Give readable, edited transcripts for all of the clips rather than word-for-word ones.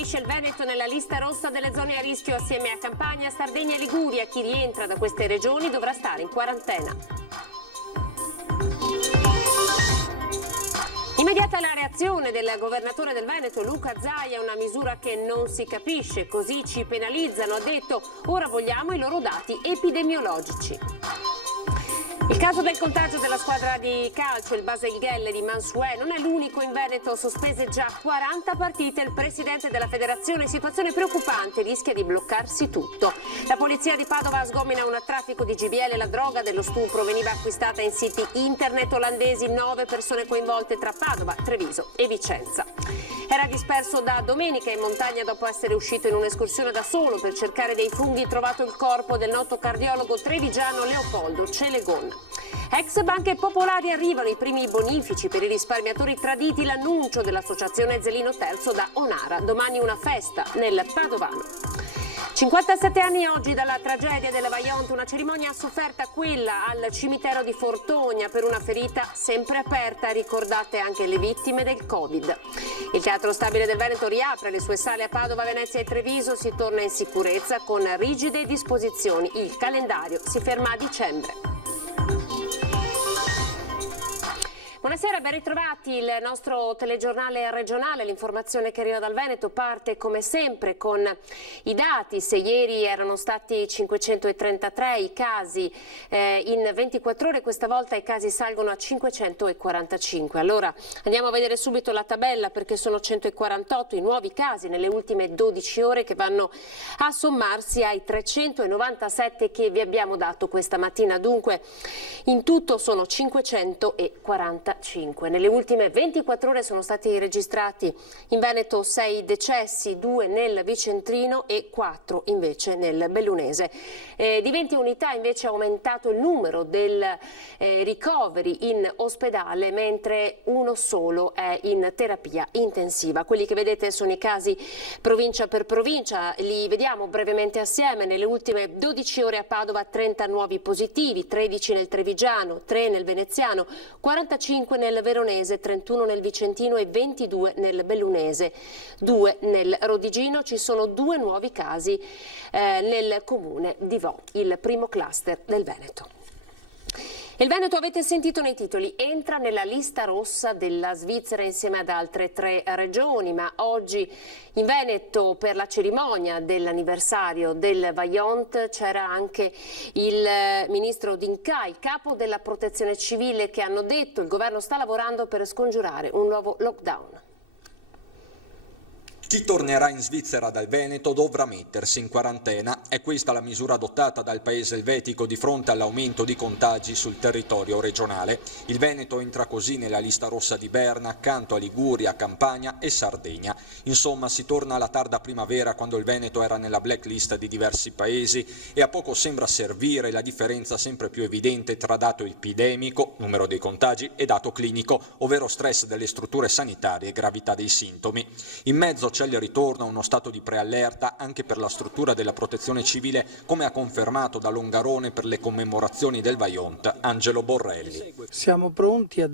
inserisce il Veneto nella lista rossa delle zone a rischio assieme a Campania, Sardegna e Liguria. Chi rientra da queste regioni dovrà stare in quarantena. Immediata la reazione del governatore del Veneto, Luca Zaia, una misura che non si capisce, così ci penalizzano, ha detto, ora vogliamo i loro dati epidemiologici. Il caso del contagio della squadra di calcio, il Baselghelle di Mansuè, non è l'unico in Veneto, sospese già 40 partite. Il presidente della federazione, situazione preoccupante, rischia di bloccarsi tutto. La polizia di Padova sgomina un traffico di GBL, la droga dello stupro veniva acquistata in siti internet olandesi, 9 persone coinvolte tra Padova, Treviso e Vicenza. Era disperso da domenica in montagna dopo essere uscito in un'escursione da solo per cercare dei funghi, trovato il corpo del noto cardiologo trevigiano Leopoldo Celegon. Ex banche popolari, arrivano i primi bonifici per i risparmiatori traditi, l'annuncio dell'associazione Zelino Terzo da Onara. Domani una festa nel Padovano. 57 anni oggi dalla tragedia della Vajont, una cerimonia sofferta, quella al cimitero di Fortogna, per una ferita sempre aperta, ricordate anche le vittime del Covid. Il Teatro Stabile del Veneto riapre le sue sale a Padova, Venezia e Treviso, si torna in sicurezza con rigide disposizioni. Il calendario si ferma a dicembre. Buonasera, ben ritrovati. Il nostro telegiornale regionale, l'informazione che arriva dal Veneto, parte come sempre con i dati. Se ieri erano stati 533 i casi in 24 ore, questa volta i casi salgono a 545. Allora andiamo a vedere subito la tabella, perché sono 148 i nuovi casi nelle ultime 12 ore che vanno a sommarsi ai 397 che vi abbiamo dato questa mattina. Dunque in tutto sono 545. Nelle ultime 24 ore sono stati registrati in Veneto 6 decessi, 2 nel Vicentrino e 4 invece nel Bellunese. Di 20 unità invece è aumentato il numero del ricoveri in ospedale, mentre uno solo è in terapia intensiva. Quelli che vedete sono i casi provincia per provincia, li vediamo brevemente assieme. Nelle ultime 12 ore a Padova 30 nuovi positivi, 13 nel Trevigiano, 3 nel Veneziano, 45 nel Veronese, 31 nel Vicentino e 22 nel Bellunese, 2 nel Rodigino. Ci sono 2 nuovi casi nel comune di Vo, il primo cluster del Veneto. Il Veneto, avete sentito nei titoli, entra nella lista rossa della Svizzera insieme ad altre 3 regioni, ma oggi in Veneto per la cerimonia dell'anniversario del Vajont c'era anche il ministro D'Incà, il capo della protezione civile, che hanno detto il governo sta lavorando per scongiurare un nuovo lockdown. Chi tornerà in Svizzera dal Veneto dovrà mettersi in quarantena. È questa la misura adottata dal paese elvetico di fronte all'aumento di contagi sul territorio regionale. Il Veneto entra così nella lista rossa di Berna, accanto a Liguria, Campania e Sardegna. Insomma, si torna alla tarda primavera, quando il Veneto era nella blacklist di diversi paesi, e a poco sembra servire la differenza sempre più evidente tra dato epidemico, numero dei contagi, e dato clinico, ovvero stress delle strutture sanitarie e gravità dei sintomi. In mezzo c'è il ritorno a uno stato di preallerta anche per la struttura della protezione civile, come ha confermato da Longarone per le commemorazioni del Vajont Angelo Borrelli. Siamo pronti a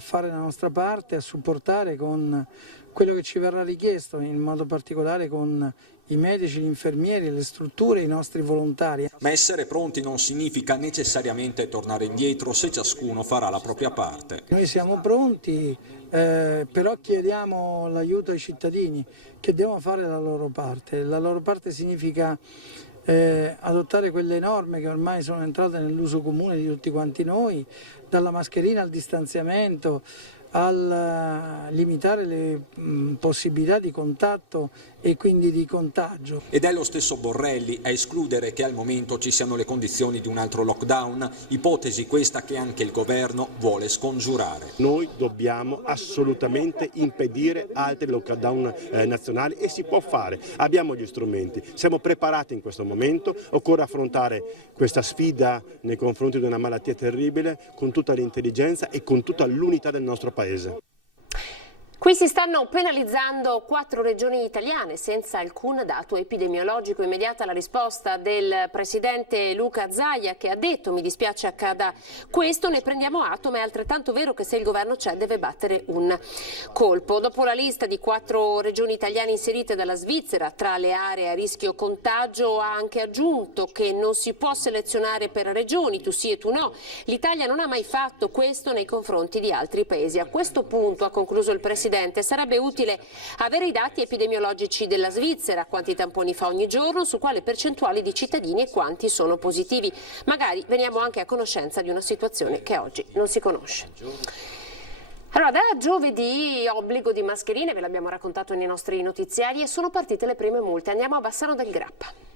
fare la nostra parte, a supportare con quello che ci verrà richiesto, in modo particolare con i medici, gli infermieri, le strutture, i nostri volontari. Ma essere pronti non significa necessariamente tornare indietro se ciascuno farà la propria parte. Noi siamo pronti, però chiediamo l'aiuto ai cittadini che devono fare la loro parte. La loro parte significa adottare quelle norme che ormai sono entrate nell'uso comune di tutti quanti noi, dalla mascherina al distanziamento, al limitare le possibilità di contatto e quindi di contagio. Ed è lo stesso Borrelli a escludere che al momento ci siano le condizioni di un altro lockdown, ipotesi questa che anche il governo vuole scongiurare. Noi dobbiamo assolutamente impedire altri lockdown nazionali, e si può fare, abbiamo gli strumenti, siamo preparati in questo momento, occorre affrontare questa sfida nei confronti di una malattia terribile con tutta l'intelligenza e con tutta l'unità del nostro Paese. Qui si stanno penalizzando 4 regioni italiane senza alcun dato epidemiologico. Immediata la risposta del presidente Luca Zaia, che ha detto: mi dispiace accada questo, ne prendiamo atto, ma è altrettanto vero che se il governo c'è deve battere un colpo. Dopo la lista di 4 regioni italiane inserite dalla Svizzera tra le aree a rischio contagio, ha anche aggiunto che non si può selezionare per regioni, tu sì e tu no. L'Italia non ha mai fatto questo nei confronti di altri paesi. A questo punto, ha concluso il presidente, sarebbe utile avere i dati epidemiologici della Svizzera, quanti tamponi fa ogni giorno, su quale percentuale di cittadini e quanti sono positivi. Magari veniamo anche a conoscenza di una situazione che oggi non si conosce. Allora, da giovedì obbligo di mascherine, ve l'abbiamo raccontato nei nostri notiziari, e sono partite le prime multe. Andiamo a Bassano del Grappa.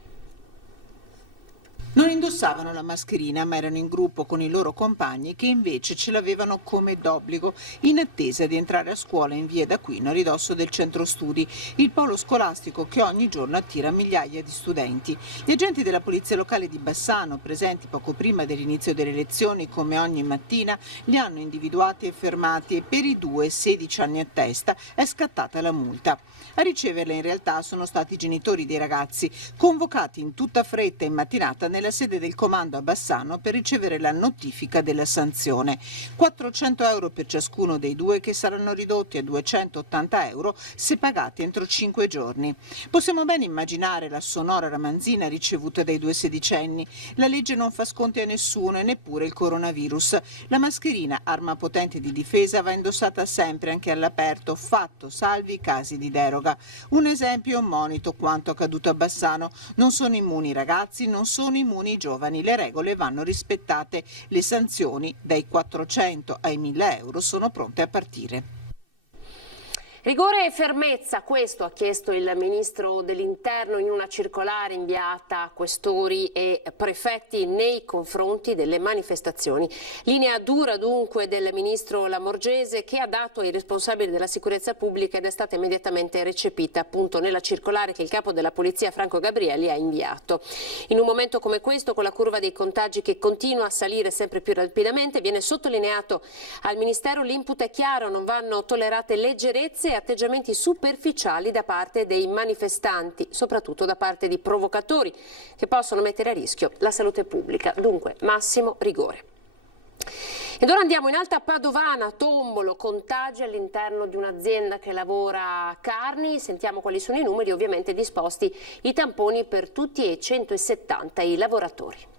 Non indossavano la mascherina, ma erano in gruppo con i loro compagni che invece ce l'avevano come d'obbligo, in attesa di entrare a scuola in via d'Aquino, a ridosso del centro studi, il polo scolastico che ogni giorno attira migliaia di studenti. Gli agenti della polizia locale di Bassano, presenti poco prima dell'inizio delle lezioni, come ogni mattina, li hanno individuati e fermati, e per i 2, 16 anni a testa, è scattata la multa. A riceverla in realtà sono stati i genitori dei ragazzi, convocati in tutta fretta in mattinata nella sede del comando a Bassano per ricevere la notifica della sanzione. 400 euro per ciascuno dei 2, che saranno ridotti a 280 euro se pagati entro 5 giorni. Possiamo ben immaginare la sonora ramanzina ricevuta dai 2 sedicenni. La legge non fa sconti a nessuno, e neppure il coronavirus. La mascherina, arma potente di difesa, va indossata sempre, anche all'aperto, fatto salvi i casi di deroga. Un esempio e un monito quanto accaduto a Bassano. Non sono immuni i ragazzi, non sono immuni i giovani. Le regole vanno rispettate. Le sanzioni dai 400 ai 1000 euro sono pronte a partire. Rigore e fermezza, questo ha chiesto il ministro dell'Interno in una circolare inviata a questori e prefetti nei confronti delle manifestazioni. Linea dura dunque del ministro Lamorgese, che ha dato ai responsabili della sicurezza pubblica, ed è stata immediatamente recepita appunto nella circolare che il capo della polizia Franco Gabrielli ha inviato. In un momento come questo, con la curva dei contagi che continua a salire sempre più rapidamente, viene sottolineato al Ministero: l'input è chiaro, non vanno tollerate leggerezze e atteggiamenti superficiali da parte dei manifestanti, soprattutto da parte di provocatori che possono mettere a rischio la salute pubblica. Dunque, massimo rigore. Ed ora andiamo in Alta Padovana, Tombolo, contagi all'interno di un'azienda che lavora carni. Sentiamo quali sono i numeri, ovviamente disposti i tamponi per tutti e 170 i lavoratori.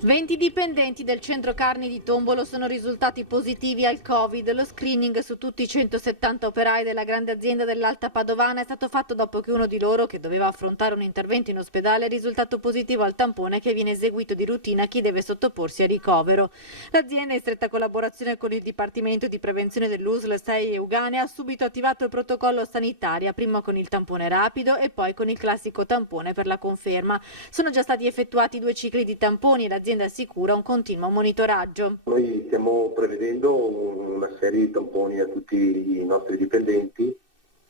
20 dipendenti del centro carni di Tombolo sono risultati positivi al Covid. Lo screening su tutti i 170 operai della grande azienda dell'Alta Padovana è stato fatto dopo che uno di loro, che doveva affrontare un intervento in ospedale, è risultato positivo al tampone che viene eseguito di routine a chi deve sottoporsi a ricovero. L'azienda, in stretta collaborazione con il Dipartimento di Prevenzione dell'USL 6 e Ugane, ha subito attivato il protocollo sanitario, prima con il tampone rapido e poi con il classico tampone per la conferma. Sono già stati effettuati 2 cicli di tamponi e l'azienda assicura un continuo monitoraggio. Noi stiamo prevedendo una serie di tamponi a tutti i nostri dipendenti,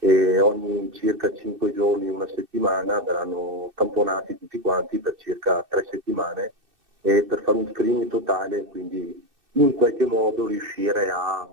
e ogni circa 5 giorni, una settimana, verranno tamponati tutti quanti per circa 3 settimane, e per fare un screening totale, quindi in qualche modo riuscire a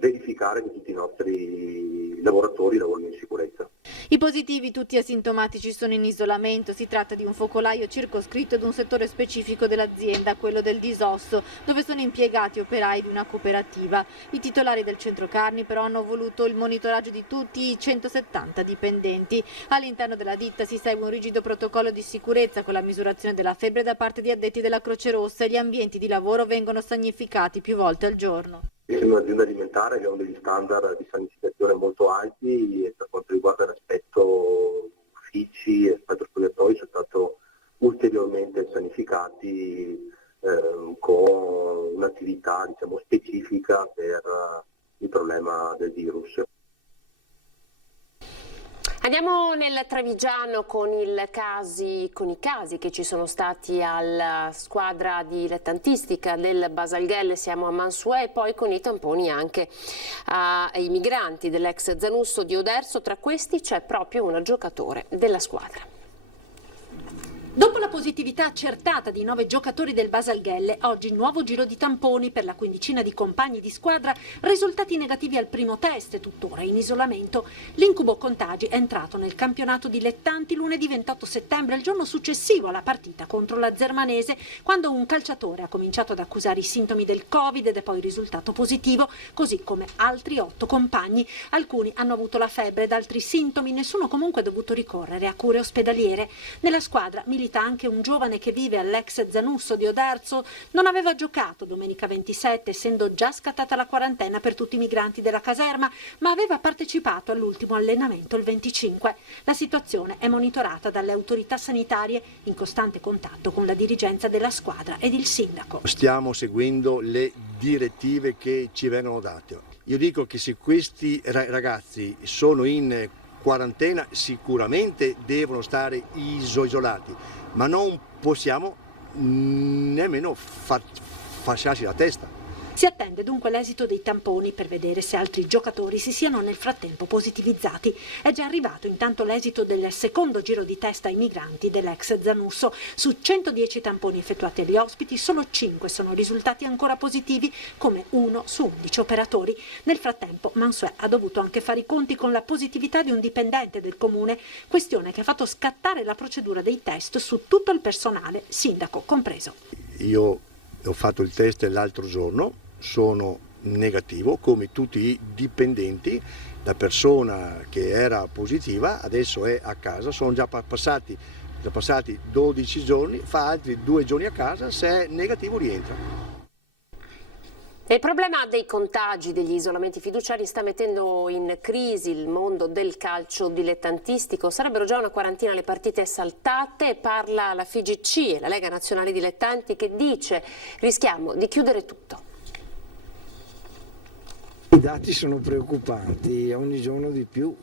verificare che tutti i nostri lavoratori lavorano in sicurezza. I positivi, tutti asintomatici, sono in isolamento. Si tratta di un focolaio circoscritto ad un settore specifico dell'azienda, quello del disosso, dove sono impiegati operai di una cooperativa. I titolari del centro carni però hanno voluto il monitoraggio di tutti i 170 dipendenti. All'interno della ditta si segue un rigido protocollo di sicurezza con la misurazione della febbre da parte di addetti della Croce Rossa, e gli ambienti di lavoro vengono sanificati più volte al giorno. Essendo un'azienda alimentare abbiamo degli standard di sanificazione molto alti, e per quanto riguarda l'aspetto uffici e l'aspetto spogliatoi sono stati ulteriormente sanificati con un'attività specifica per il problema del virus. Andiamo nel Trevigiano con i casi che ci sono stati alla squadra dilettantistica del Basalghelle. Siamo a Mansuè, e poi con i tamponi anche ai migranti dell'ex Zanusso di Oderzo. Tra questi c'è proprio un giocatore della squadra. Dopo la positività accertata di 9 giocatori del Baselghelle, oggi nuovo giro di tamponi per la quindicina di compagni di squadra, risultati negativi al primo test, tuttora in isolamento. L'incubo contagi è entrato nel campionato dilettanti lunedì 28 settembre, il giorno successivo alla partita contro la Zermanese, quando un calciatore ha cominciato ad accusare i sintomi del Covid ed è poi risultato positivo, così come altri 8 compagni. Alcuni hanno avuto la febbre ed altri sintomi, nessuno comunque ha dovuto ricorrere a cure ospedaliere. Nella squadra milita anche un giovane che vive all'ex Zanusso di Odarzo. Non aveva giocato domenica 27, essendo già scattata la quarantena per tutti i migranti della caserma, ma aveva partecipato all'ultimo allenamento il 25. La situazione è monitorata dalle autorità sanitarie, in costante contatto con la dirigenza della squadra ed il sindaco. Stiamo seguendo le direttive che ci vengono date. Io dico che se questi ragazzi sono in quarantena sicuramente devono stare isolati, ma non possiamo nemmeno fasciarci la testa. Si attende dunque l'esito dei tamponi per vedere se altri giocatori si siano nel frattempo positivizzati. È già arrivato intanto l'esito del secondo giro di test ai migranti dell'ex Zanusso. Su 110 tamponi effettuati agli ospiti, solo 5 sono risultati ancora positivi, come 1 su 11 operatori. Nel frattempo Mansuet ha dovuto anche fare i conti con la positività di un dipendente del comune, questione che ha fatto scattare la procedura dei test su tutto il personale, sindaco compreso. Io ho fatto il test l'altro giorno, sono negativo come tutti i dipendenti. La persona che era positiva adesso è a casa, sono già passati 12 giorni, fa altri 2 giorni a casa, se è negativo rientra. Il problema dei contagi, degli isolamenti fiduciari sta mettendo in crisi il mondo del calcio dilettantistico. Sarebbero già una quarantina le partite saltate. Parla la FIGC e la Lega Nazionale Dilettanti, che dice: rischiamo di chiudere tutto. I dati sono preoccupanti, ogni giorno di più.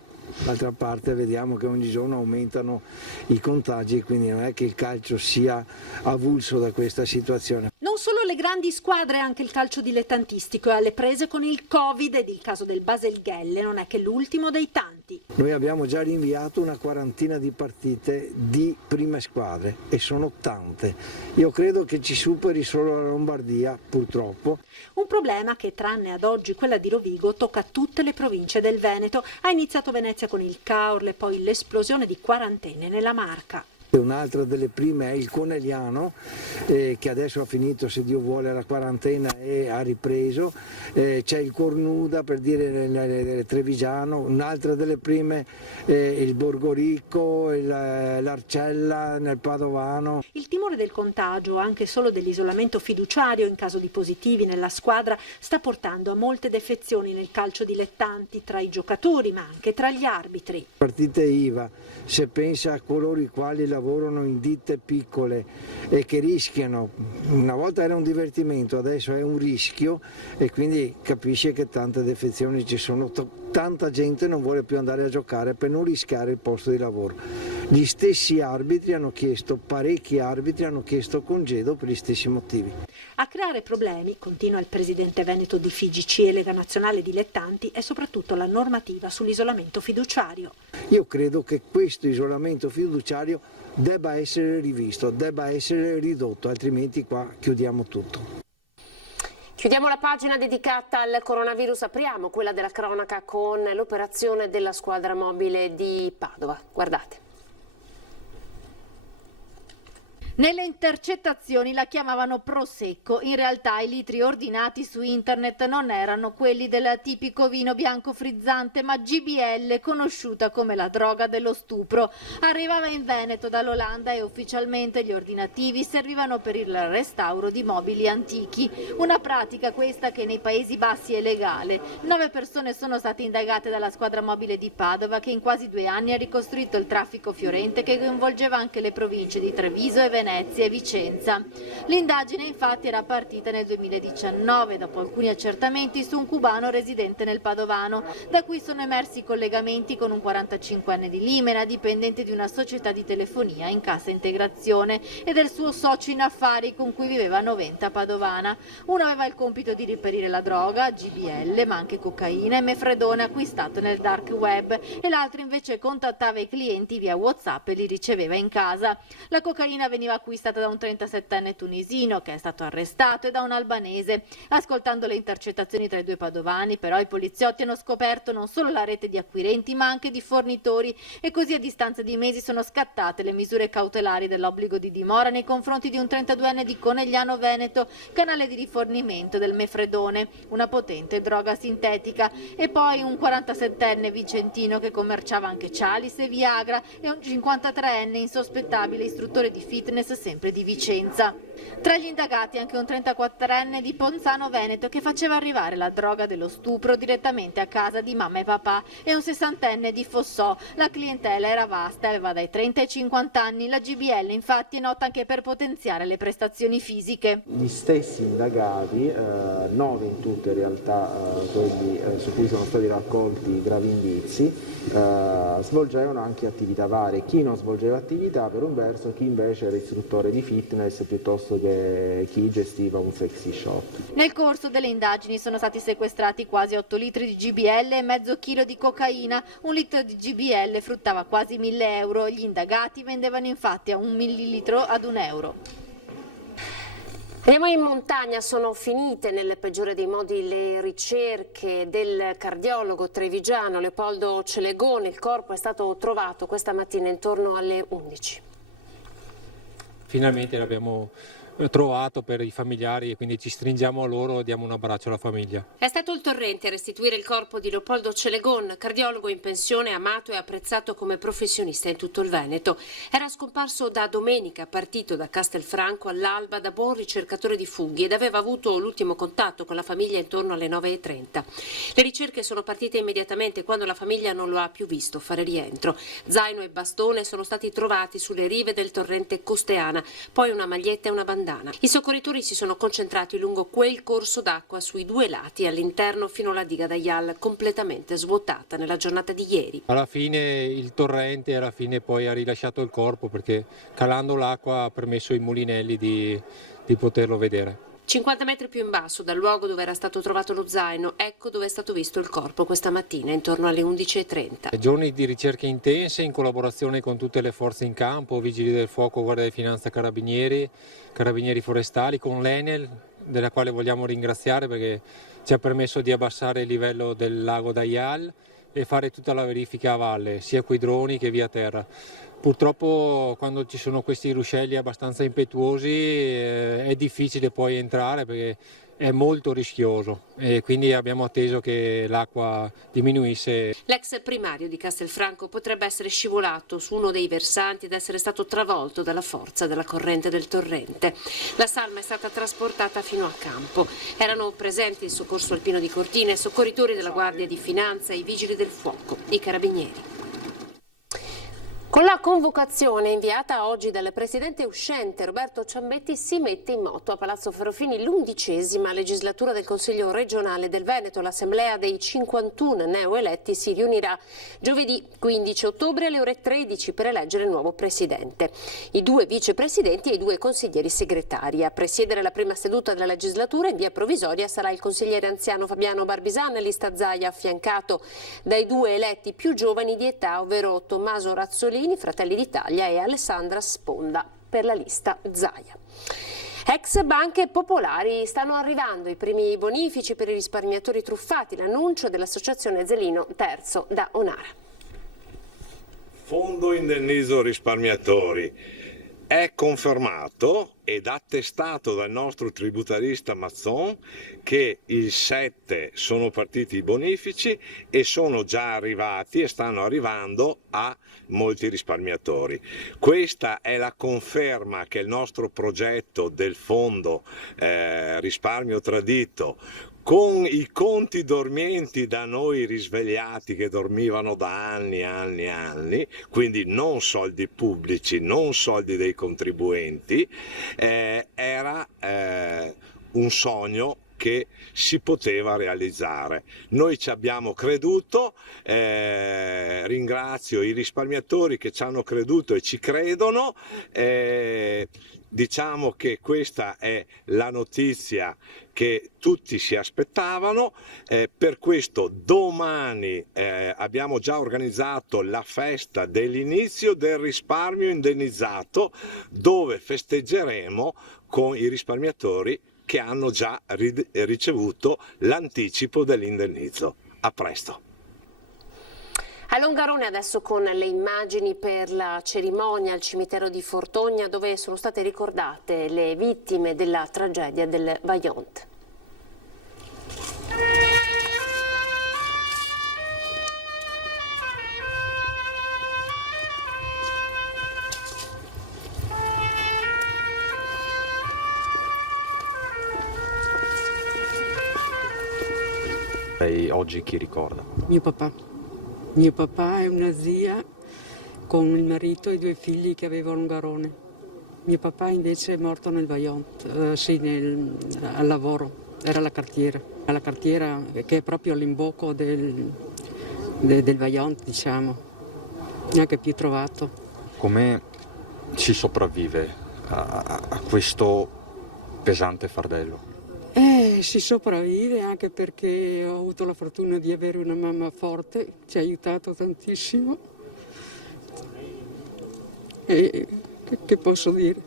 D'altra parte vediamo che ogni giorno aumentano i contagi, quindi non è che il calcio sia avulso da questa situazione. Non solo le grandi squadre, anche il calcio dilettantistico è alle prese con il Covid ed il caso del Baselghelle non è che l'ultimo dei tanti. Noi abbiamo già rinviato una quarantina di partite di prime squadre e sono tante. Io credo che ci superi solo la Lombardia, purtroppo. Un problema che, tranne ad oggi quella di Rovigo, tocca tutte le province del Veneto. Ha iniziato Venezia con il Caorle e poi l'esplosione di quarantene nella Marca. Un'altra delle prime è il Conegliano, che adesso ha finito, se Dio vuole, la quarantena e ha ripreso. C'è il Cornuda, per dire, nel Trevigiano. Un'altra delle prime il Borgorico, l'Arcella nel Padovano. Il timore del contagio, anche solo dell'isolamento fiduciario in caso di positivi nella squadra, sta portando a molte defezioni nel calcio dilettanti tra i giocatori, ma anche tra gli arbitri. Partite IVA, se pensa a coloro i quali lavorano in ditte piccole e che rischiano, una volta era un divertimento, adesso è un rischio, e quindi capisce che tante defezioni ci sono, tanta gente non vuole più andare a giocare per non rischiare il posto di lavoro. Gli stessi arbitri hanno chiesto, parecchi arbitri hanno chiesto congedo per gli stessi motivi. A creare problemi, continua il presidente veneto di FIGC e Lega Nazionale Dilettanti, è soprattutto la normativa sull'isolamento fiduciario. Io credo che questo isolamento fiduciario debba essere rivisto, debba essere ridotto, altrimenti qua chiudiamo tutto. Chiudiamo la pagina dedicata al coronavirus, apriamo quella della cronaca con l'operazione della squadra mobile di Padova. Guardate. Nelle intercettazioni la chiamavano Prosecco, in realtà i litri ordinati su internet non erano quelli del tipico vino bianco frizzante, ma GBL, conosciuta come la droga dello stupro. Arrivava in Veneto dall'Olanda e ufficialmente gli ordinativi servivano per il restauro di mobili antichi. Una pratica questa che nei Paesi Bassi è legale. 9 persone sono state indagate dalla squadra mobile di Padova, che in quasi 2 anni ha ricostruito il traffico fiorente che coinvolgeva anche le province di Treviso e Venezia. Venezia e Vicenza. L'indagine infatti era partita nel 2019 dopo alcuni accertamenti su un cubano residente nel Padovano, da cui sono emersi collegamenti con un 45enne di Limena, dipendente di una società di telefonia in cassa integrazione, e del suo socio in affari con cui viveva a Noventa Padovana. Uno aveva il compito di reperire la droga, GBL, ma anche cocaina e mefredone acquistato nel dark web, e l'altro invece contattava i clienti via WhatsApp e li riceveva in casa. La cocaina veniva acquistata da un 37enne tunisino che è stato arrestato e da un albanese. Ascoltando le intercettazioni tra i due padovani, però, i poliziotti hanno scoperto non solo la rete di acquirenti ma anche di fornitori, e così a distanza di mesi sono scattate le misure cautelari dell'obbligo di dimora nei confronti di un 32enne di Conegliano Veneto, canale di rifornimento del mefredone, una potente droga sintetica, e poi un 47enne vicentino che commerciava anche Cialis e Viagra, e un 53enne insospettabile istruttore di fitness sempre di Vicenza. Tra gli indagati anche un 34enne di Ponzano Veneto che faceva arrivare la droga dello stupro direttamente a casa di mamma e papà, e un 60enne di Fossò. La clientela era vasta e aveva dai 30 ai 50 anni. La GBL infatti è nota anche per potenziare le prestazioni fisiche. Gli stessi indagati, 9 in tutto in realtà, quelli su cui sono stati raccolti gravi indizi, svolgevano anche attività varie. Chi non svolgeva attività per un verso, chi invece era istruttore di fitness piuttosto che chi gestiva un sexy shop. Nel corso delle indagini sono stati sequestrati quasi 8 litri di GBL e mezzo chilo di cocaina. Un litro di GBL fruttava quasi 1.000 euro. Gli indagati vendevano infatti a 1 millilitro ad €1. Andiamo in montagna, sono finite nel peggiore dei modi le ricerche del cardiologo trevigiano Leopoldo Celegone. Il corpo è stato trovato questa mattina intorno alle 11. Finalmente l'abbiamo trovato per i familiari e quindi ci stringiamo a loro e diamo un abbraccio alla famiglia. È stato il torrente a restituire il corpo di Leopoldo Celegon, cardiologo in pensione, amato e apprezzato come professionista in tutto il Veneto. Era scomparso da domenica, partito da Castelfranco all'alba da buon ricercatore di funghi ed aveva avuto l'ultimo contatto con la famiglia intorno alle 9:30. Le ricerche sono partite immediatamente quando la famiglia non lo ha più visto fare rientro. Zaino e bastone sono stati trovati sulle rive del torrente Costeana, poi una maglietta e una bandana. I soccorritori si sono concentrati lungo quel corso d'acqua sui due lati, all'interno fino alla diga d'Aial, completamente svuotata nella giornata di ieri. Alla fine il torrente poi ha rilasciato il corpo perché calando l'acqua ha permesso ai mulinelli di poterlo vedere. 50 metri più in basso dal luogo dove era stato trovato lo zaino, ecco dove è stato visto il corpo questa mattina intorno alle 11:30. Giorni di ricerche intense in collaborazione con tutte le forze in campo, Vigili del Fuoco, Guardia di Finanza, Carabinieri Forestali, con l'Enel, della quale vogliamo ringraziare perché ci ha permesso di abbassare il livello del lago d'Aial e fare tutta la verifica a valle, sia coi droni che via terra. Purtroppo quando ci sono questi ruscelli abbastanza impetuosi è difficile poi entrare perché è molto rischioso e quindi abbiamo atteso che l'acqua diminuisse. L'ex primario di Castelfranco potrebbe essere scivolato su uno dei versanti ed essere stato travolto dalla forza della corrente del torrente. La salma è stata trasportata fino a campo. Erano presenti il soccorso alpino di Cortina, i soccorritori della Guardia di Finanza, i vigili del fuoco, i carabinieri. Con la convocazione inviata oggi dal presidente uscente Roberto Ciambetti si mette in moto a Palazzo Ferrofini l'11ª legislatura del Consiglio regionale del Veneto. L'assemblea dei 51 neoeletti si riunirà giovedì 15 ottobre alle ore 13 per eleggere il nuovo presidente, i 2 vicepresidenti e i 2 consiglieri segretari. A presiedere la prima seduta della legislatura in via provvisoria sarà il consigliere anziano Fabiano Barbisan, lista Zaia, affiancato dai 2 eletti più giovani di età, ovvero Tommaso Razzolini, Fratelli d'Italia, e Alessandra Sponda per la lista Zaia. Ex banche popolari, stanno arrivando i primi bonifici per i risparmiatori truffati, l'annuncio dell'associazione Zelino Terzo da Onara. Fondo indennizzo risparmiatori. È confermato ed attestato dal nostro tributarista Mazzon che il 7 sono partiti i bonifici e sono già arrivati e stanno arrivando a molti risparmiatori. Questa è la conferma che il nostro progetto del fondo risparmio tradito con i conti dormienti da noi risvegliati che dormivano da anni, quindi non soldi pubblici, non soldi dei contribuenti, era un sogno che si poteva realizzare. Noi ci abbiamo creduto, ringrazio i risparmiatori che ci hanno creduto e ci credono. Diciamo che questa è la notizia che tutti si aspettavano, per questo domani abbiamo già organizzato la festa dell'inizio del risparmio indennizzato, dove festeggeremo con i risparmiatori che hanno già ricevuto l'anticipo dell'indennizzo. A presto. A Longarone adesso con le immagini per la cerimonia al cimitero di Fortogna, dove sono state ricordate le vittime della tragedia del Vajont. Lei oggi chi ricorda? Mio papà. Mio papà e una zia con il marito e 2 figli che aveva a Longarone. Mio papà invece è morto nel Vajont, al lavoro, era la cartiera che è proprio all'imbocco del Vajont, diciamo, neanche più trovato. Come si sopravvive a questo pesante fardello? Si sopravvive anche perché ho avuto la fortuna di avere una mamma forte, ci ha aiutato tantissimo. E che posso dire?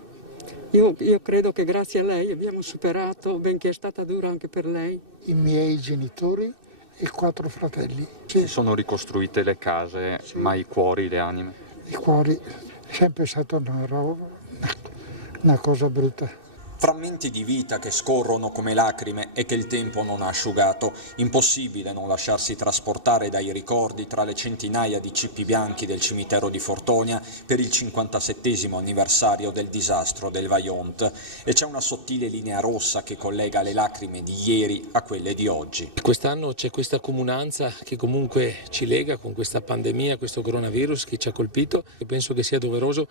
Io credo che grazie a lei abbiamo superato, benché è stata dura anche per lei. I miei genitori e 4 fratelli. Si sono ricostruite le case, sì. Ma i cuori, le anime? I cuori è sempre stata una cosa brutta. Frammenti di vita che scorrono come lacrime e che il tempo non ha asciugato. Impossibile non lasciarsi trasportare dai ricordi tra le centinaia di cippi bianchi del cimitero di Fortogna per il 57° anniversario del disastro del Vajont. E c'è una sottile linea rossa che collega le lacrime di ieri a quelle di oggi. Quest'anno c'è questa comunanza che comunque ci lega con questa pandemia, questo coronavirus che ci ha colpito, e penso che sia doveroso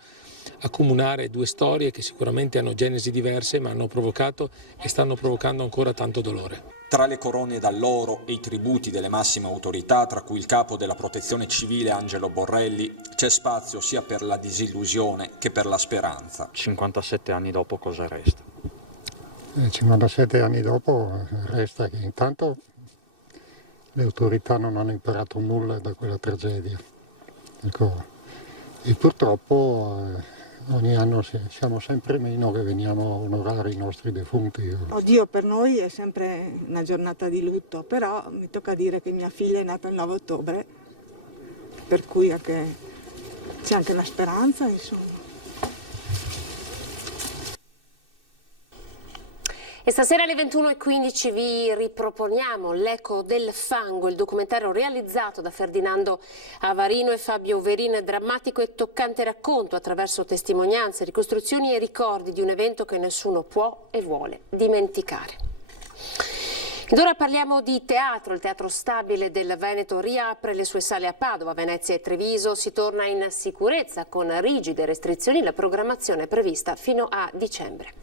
accomunare 2 storie che sicuramente hanno genesi diverse, ma hanno provocato e stanno provocando ancora tanto dolore. Tra le corone d'alloro e i tributi delle massime autorità, tra cui il capo della Protezione Civile Angelo Borrelli, c'è spazio sia per la disillusione che per la speranza. 57 anni dopo cosa resta? 57 anni dopo resta che intanto le autorità non hanno imparato nulla da quella tragedia. Ecco. E purtroppo ogni anno siamo sempre meno che veniamo a onorare i nostri defunti. Oddio, per noi è sempre una giornata di lutto, però mi tocca dire che mia figlia è nata il 9 ottobre, per cui c'è anche la speranza, insomma. E stasera alle 21:15 vi riproponiamo L'Eco del fango, il documentario realizzato da Ferdinando Avarino e Fabio Verin, drammatico e toccante racconto attraverso testimonianze, ricostruzioni e ricordi di un evento che nessuno può e vuole dimenticare. Ed ora parliamo di teatro. Il Teatro Stabile del Veneto riapre le sue sale a Padova, Venezia e Treviso. Si torna in sicurezza con rigide restrizioni. La programmazione è prevista fino a dicembre.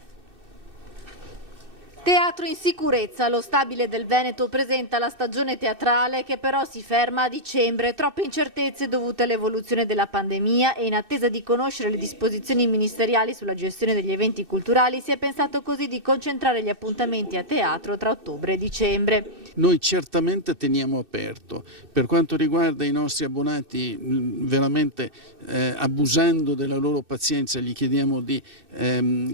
Teatro in sicurezza, lo Stabile del Veneto presenta la stagione teatrale che però si ferma a dicembre. Troppe incertezze dovute all'evoluzione della pandemia e in attesa di conoscere le disposizioni ministeriali sulla gestione degli eventi culturali si è pensato così di concentrare gli appuntamenti a teatro tra ottobre e dicembre. Noi certamente teniamo aperto. Per quanto riguarda i nostri abbonati, veramente abusando della loro pazienza, gli chiediamo di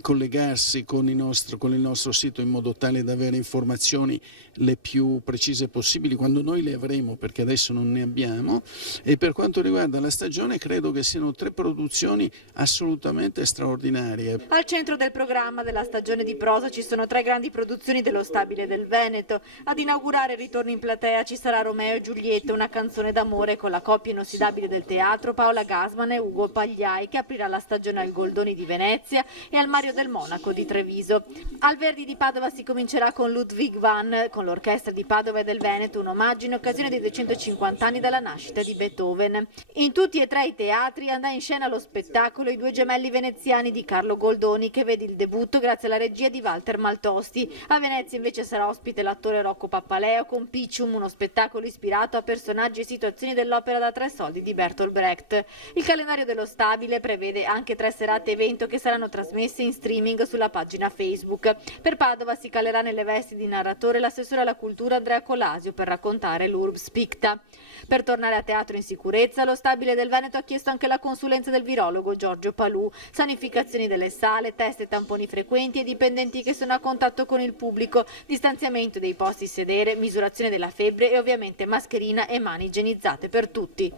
collegarsi con il nostro sito in modo tale da avere informazioni le più precise possibili quando noi le avremo, perché adesso non ne abbiamo. E per quanto riguarda la stagione credo che siano 3 produzioni assolutamente straordinarie. Al centro del programma della stagione di prosa ci sono 3 grandi produzioni dello Stabile del Veneto. Ad inaugurare il ritorno in platea ci sarà Romeo e Giulietta, una canzone d'amore con la coppia inossidabile del teatro, Paola Gasman e Ugo Pagliai, che aprirà la stagione al Goldoni di Venezia e al Mario del Monaco di Treviso. Al Verdi di Padova Padova si comincerà con Ludwig van, con l'orchestra di Padova e del Veneto, un omaggio in occasione dei 250 anni dalla nascita di Beethoven. In tutti e 3 i teatri andrà in scena lo spettacolo I due gemelli veneziani di Carlo Goldoni, che vede il debutto grazie alla regia di Walter Maltosti. A Venezia invece sarà ospite l'attore Rocco Pappaleo con Piccium, uno spettacolo ispirato a personaggi e situazioni dell'opera da 3 soldi di Bertolt Brecht. Il calendario dello Stabile prevede anche 3 serate evento che saranno trasmesse in streaming sulla pagina Facebook. Per Padova si calerà nelle vesti di narratore l'assessore alla cultura Andrea Colasio per raccontare l'Urbs Picta. Per tornare a teatro in sicurezza, lo Stabile del Veneto ha chiesto anche la consulenza del virologo Giorgio Palù, sanificazioni delle sale, test e tamponi frequenti e dipendenti che sono a contatto con il pubblico, distanziamento dei posti sedere, misurazione della febbre e ovviamente mascherina e mani igienizzate per tutti.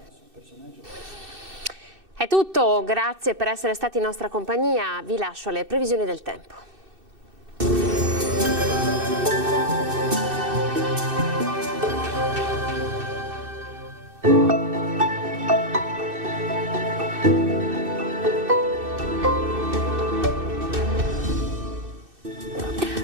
È tutto, grazie per essere stati in nostra compagnia, vi lascio alle previsioni del tempo.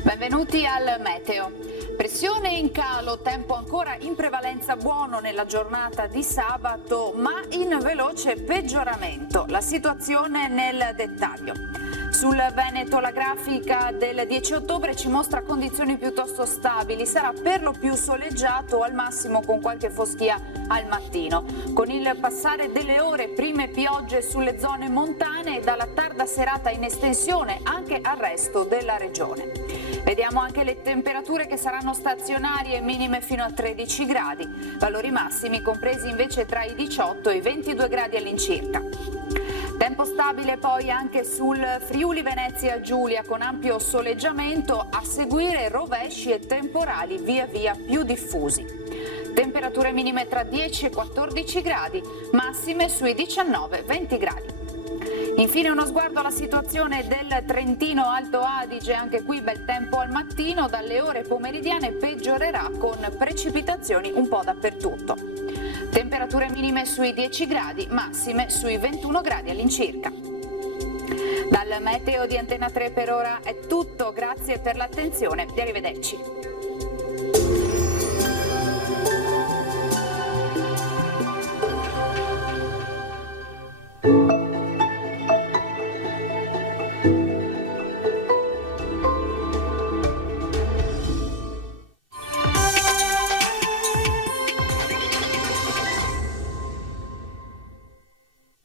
Benvenuti al Meteo. Pressione in calo, tempo ancora in prevalenza buono nella giornata di sabato, ma in veloce peggioramento. La situazione nel dettaglio. Sul Veneto la grafica del 10 ottobre ci mostra condizioni piuttosto stabili, sarà per lo più soleggiato, al massimo con qualche foschia al mattino. Con il passare delle ore, prime piogge sulle zone montane e dalla tarda serata in estensione anche al resto della regione. Vediamo anche le temperature che saranno stazionarie, minime fino a 13 gradi, valori massimi compresi invece tra i 18 e i 22 gradi all'incirca. Tempo stabile poi anche sul Friuli Venezia Giulia con ampio soleggiamento, a seguire rovesci e temporali via via più diffusi. Temperature minime tra 10 e 14 gradi, massime sui 19-20 gradi. Infine uno sguardo alla situazione del Trentino Alto Adige, anche qui bel tempo al mattino, dalle ore pomeridiane peggiorerà con precipitazioni un po' dappertutto. Temperature minime sui 10 gradi, massime sui 21 gradi all'incirca. Dal meteo di Antena 3 per ora è tutto, grazie per l'attenzione e arrivederci.